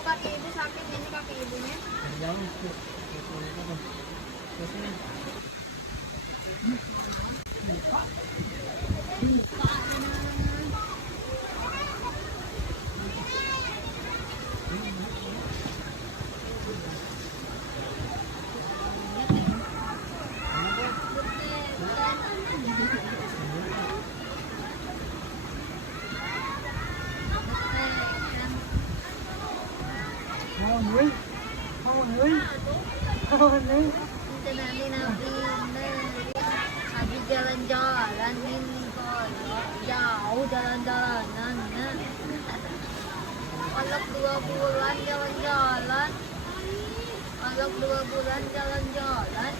kaki ibu sakit, ini kaki ibunya. Habis jalan-jalan ini jauh jalan-jalanan. Kalau 2 bulan jalan-jalan. Kalau 2 bulan jalan-jalan.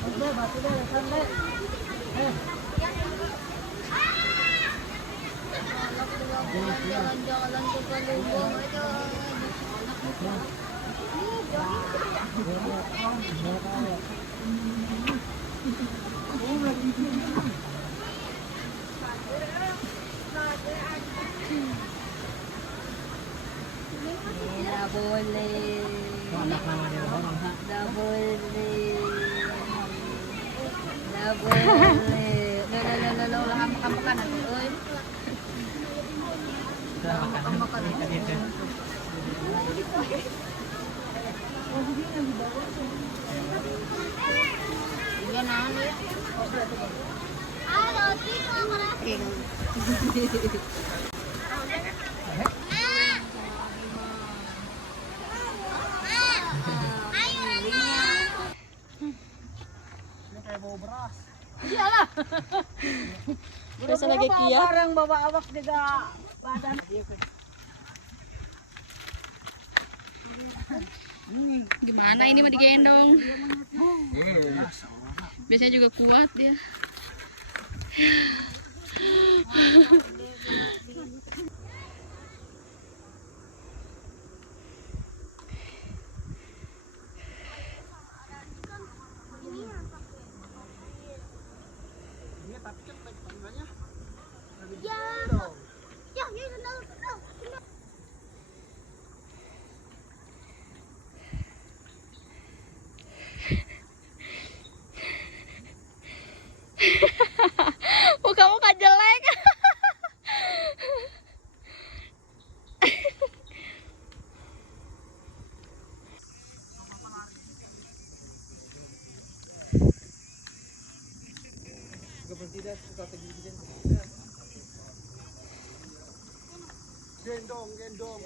Kalau 2 bulan jalan-jalan ke Galunggung aja. Tidak boleh. Tidak boleh. Tidak boleh. Lo makan nanti, oi. Makan. Iya nahan ya. Halo, Tiko King. Iyalah. Terus lagi kiat. Barang bawa awak juga badan. Gimana ini mau digendong? Biasanya juga kuat dia. Muka-muka jelek. Gendong, gendong.